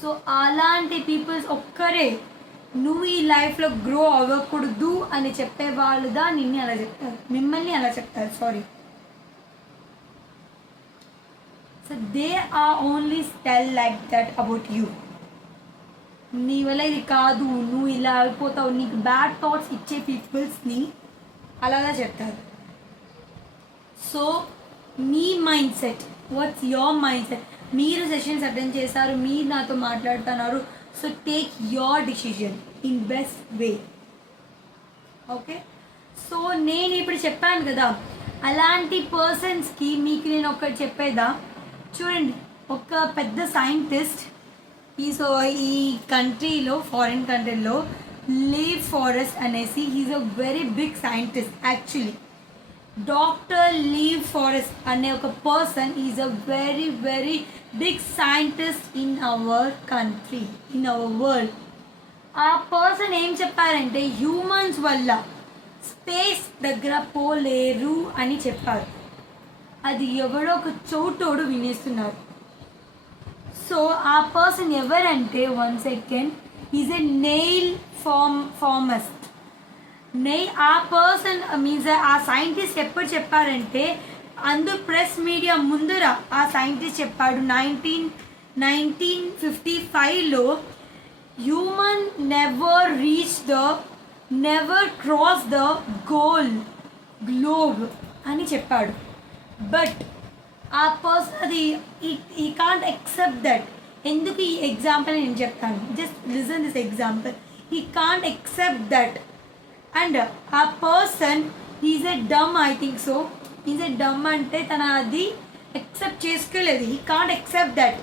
So అలాంటి పీపుల్స్ ఒక్కరే నువ్వు ఈ లైఫ్లో గ్రో అవ్వకూడదు అని చెప్పేవాళ్ళుదా మిమ్మల్ని అలా చెప్తారు. Sorry. So they are only tell like that about you. నీ వల్ల ఇది కాదు, నువ్వు ఇలా అయిపోతావు, నీకు బ్యాడ్ థాట్స్ ఇచ్చే పీపుల్స్ని అలాగా చెప్తారు. సో మీ mindset, what's your mindset. మీరు సెషన్స్ అటెండ్ చేశారు, మీరు నాతో మాట్లాడుతున్నారు. So take your decision in best way. Okay. So నేను ఇప్పుడు చెప్పాను కదా, అలాంటి పర్సన్స్కి మీకు నేను ఒకటి చెప్పేదా. చూడండి, ఒక పెద్ద సైంటిస్ట్ ఈ కంట్రీలో, ఫారిన్ కంట్రీలో లీవ్ ఫారెస్ట్ అనేసి, he's a very big scientist actually. Doctor Leave Forest అనే ఒక person is a very very big scientist in our country, in our world. ఆ పర్సన్ ఏం చెప్పారంటే హ్యూమన్స్ వల్ల స్పేస్ దగ్గర పోలేరు అని చెప్పారు. అది ఎవడో ఒక చోటోడు వినేస్తున్నారు. సో ఆ పర్సన్ ఎవరంటే 1 second, ఈజ్ ఎ నెయిల్ ఫార్మస్ట్. ఆ పర్సన్ మీన్స్ ఆ సైంటిస్ట్ ఎప్పుడు చెప్పారంటే ప్రెస్ మీడియా ముందర ఆ సైంటిస్ట్ చెప్పాడు 1955లో human never cross the globe అని చెప్పాడు. బట్ ఆ పర్సన్ అది ఈ కాంట్ యాక్సెప్ట్ దట్. ఎందుకు ఈ ఎగ్జాంపుల్ నేను చెప్తాను, just listen this example. He can't accept that and ఆ person is a dumb, I think so. Is a dumb అంటే తన అది ఎక్సెప్ట్ చేసుకోలేదు. He can't except that.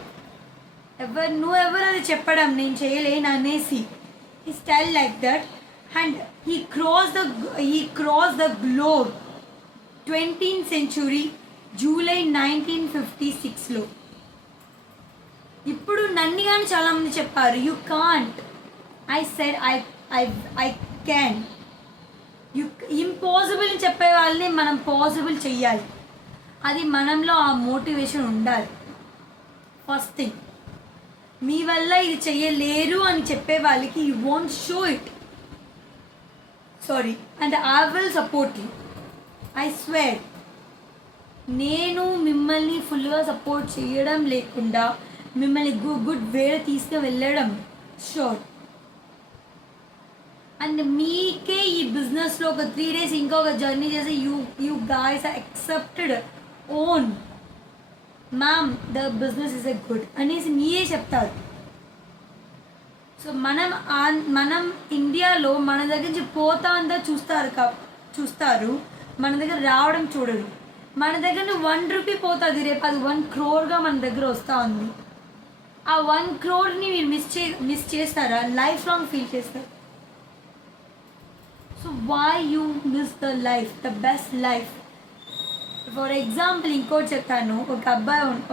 నువ్వెవరు అది చెప్పడం నేను చేయలేను అనేసి he style like that. And he cross the globe 20th century July 1956లో. ఇప్పుడు నన్ను కానీ చాలామంది చెప్పారు you can't. I said I can. Impossible చెప్పే వాళ్ళని మనం పాసిబుల్ చెయ్యాలి. అది మనంలో ఆ మోటివేషన్ ఉండాలి. ఫస్ట్ థింగ్, మీ వల్ల ఇది చెయ్యలేరు అని చెప్పే వాళ్ళకి you want show it. Sorry, and I will support you. I swear, నేను మిమ్మల్ని ఫుల్గా సపోర్ట్ చేయడం లేకుండా మిమ్మల్ని గుడ్ వేలో తీసుకు వెళ్ళడం షూర్. అండ్ మీకే ఈ బిజినెస్లో ఒక 3 days ఇంకా ఒక జర్నీ చేసి you guys are accepted own ma'am the business is a good అనేసి మీరే చెప్తారు. సో మనం ఇండియాలో మన దగ్గర నుంచి పోతా అంతా చూస్తారు, మన దగ్గర రావడం చూడరు. మన దగ్గర 1 రూపీ పోతుంది, రేపు అది 1 crore మన దగ్గర వస్తూ ఉంది. ఆ 1 crore మీరు మిస్ చేస్తారా? లైఫ్ లాంగ్ ఫీల్ చేస్తారు. So why you miss the life, the best life? For example ఇంకోటి చెప్తాను.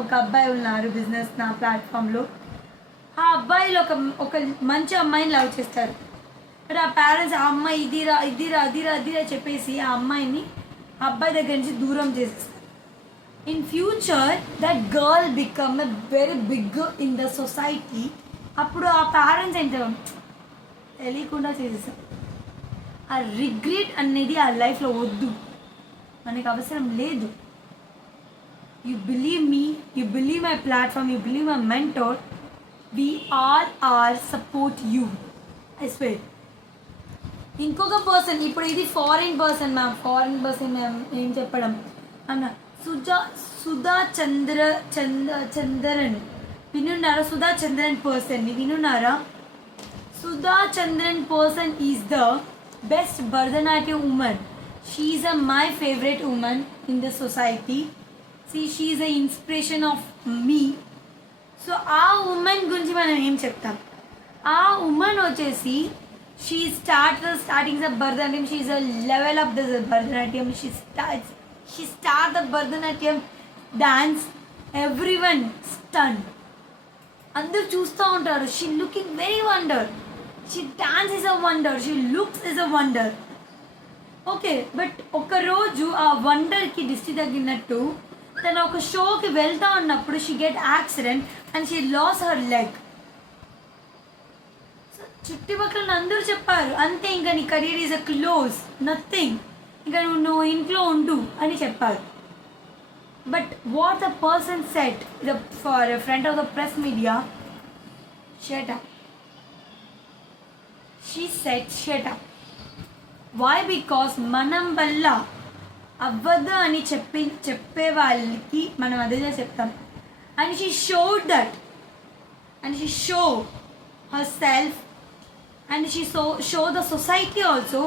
ఒక అబ్బాయి ఉన్నారు బిజినెస్ నా ప్లాట్ఫామ్లో. ఆ అబ్బాయిలు ఒక మంచి అమ్మాయిని లవ్ చేస్తారు. బట్ ఆ పేరెంట్స్ ఆ అమ్మాయి ఇదిరా చెప్పేసి ఆ అమ్మాయిని అబ్బాయి దగ్గర నుంచి దూరం చేసేస్తారు. In future that girl become a very big in the society. అప్పుడు ఆ పేరెంట్స్ ఏంటో తెలియకుండా చేసేస్తారు. ఆ రిగ్రెట్ అనేది ఆ లైఫ్లో వద్దు, మనకి అవసరం లేదు. You believe me, you believe my platform, you believe my mentor. we all are support you. I swear. ఇంకొక పర్సన్, ఇప్పుడు ఇది ఫారిన్ పర్సన్ మ్యామ్ ఏం చెప్పడం అన్న సుధా చంద్రన్ వినున్నారా? సుధా చంద్రన్ పర్సన్ని వినున్నారా? Sudha Chandran person is the best Bharatanatyam women. She is my favourite women in the society. She is a inspiration of me. So ఆ women గురించి మనం ఏం చెప్తాం? ఆ ఉమెన్ వచ్చేసి she starting the Bharatanatyam. She is a level of the Bharatanatyam. She start the Bharatanatyam dance. Every one stun, అందరు చూస్తూ ఉంటారు. She looking very wonder. She dance is a wonder. She looks is a wonder. Okay, but ఒకరోజు ఆ వండర్కి దిష్టి తగ్గినట్టు తను ఒక షోకి వెళ్తా ఉన్నప్పుడు she get accident and she loss her leg. చుట్టుపక్కల అందరూ చెప్పారు అంతే, ఇంకా నీ career is a close, nothing, ఇంకా నువ్వు ఇంట్లో ఉండు అని చెప్పారు. But what the person said for front of the press media, shut up. She said shut up. Why? Because మనం వల్ల అవ్వదు అని చెప్పే వాళ్ళకి మనం అదే చెప్తాం. And she showed that, and she show herself, and she show the society also.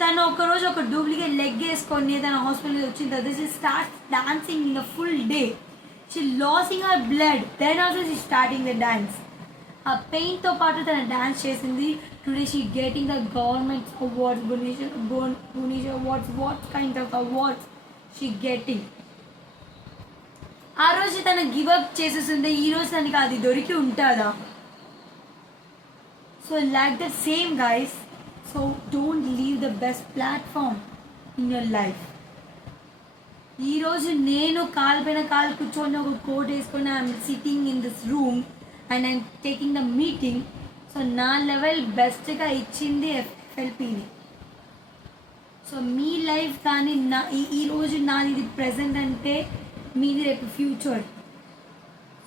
తను ఒకరోజు ఒక డూప్లికేట్ లెగ్ వేసుకొని తన హాస్పిటల్కి వచ్చిన తర్వాత she start dancing in the full day. She losing her blood, then also she starting the dance. ఆ పెయిన్తో పాటు తన డాన్స్ చేసింది. Today she getting the government awards, Bhubaneswar awards, what kind of awards she getting. ఆ రోజు తను give up చేసేసింది, ఈ రోజు తనకి అది దొరికి ఉంటుందా? So like the same guys. So don't leave the best platform in your life. ఈరోజు నేను కాలు పైన కాలు కూర్చొని ఒక కోట్ వేసుకొని I'm sitting in this room and I'm taking the meeting. So నా లెవెల్ బెస్ట్గా ఇచ్చింది ఎఫ్ఎల్పిని. సో మీ లైఫ్ కానీ ఈరోజు నాది ఇది ప్రజెంట్ అంటే మీది రేపు future.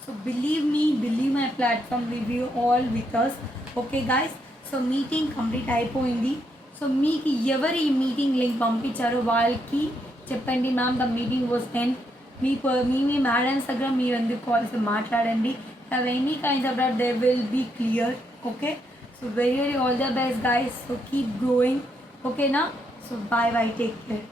So believe me, believe my platform, review all with us. Okay guys, so meeting complete అయిపోయింది. సో మీకు ఎవరు ఈ మీటింగ్ లింక్ పంపించారో వాళ్ళకి చెప్పండి ma'am the meeting was end. మీ మేడమ్స్ దగ్గర మీరు ఎందుకు కాల్స్ మాట్లాడండి. have any kinds of doubt, they will be clear. Okay, so very all the best guys. So keep growing. Okay now, so bye, take care.